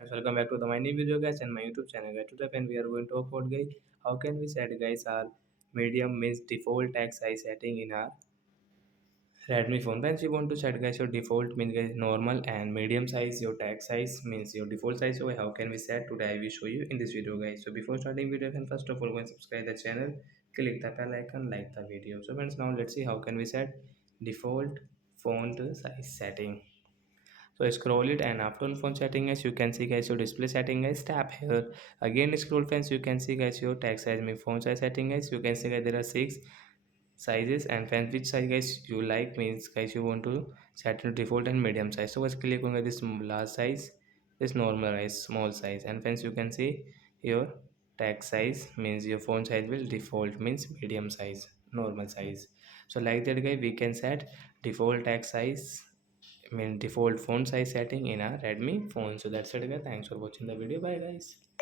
Guys, welcome back to the my new video guys and my YouTube channel guys. Today when we are going to talk about guys how can we set guys our medium means default text size setting in our Redmi phone. Once you want to set guys your default means guys normal and medium size, your text size means your default size. So how can we set today? I will show you in this video guys. So before starting video, can first of all go and subscribe the channel, click the bell icon, like the video. So friends, now let's see how can we set default font size setting. So scroll it and after on phone setting guys you can see guys your display setting guys, tap here again, scroll friends, you can see guys your text size mean font size setting guys. You can see guys there are six sizes and friends which size guys you like means guys you want to set to default and medium size. So let's click on this large size, this normal size, small size, and friends you can see your text size means your font size will default means medium size, normal size. So like that guys we can set default text size mean default font size setting in a Redmi phone. So that's it guys, thanks for watching the video, bye guys.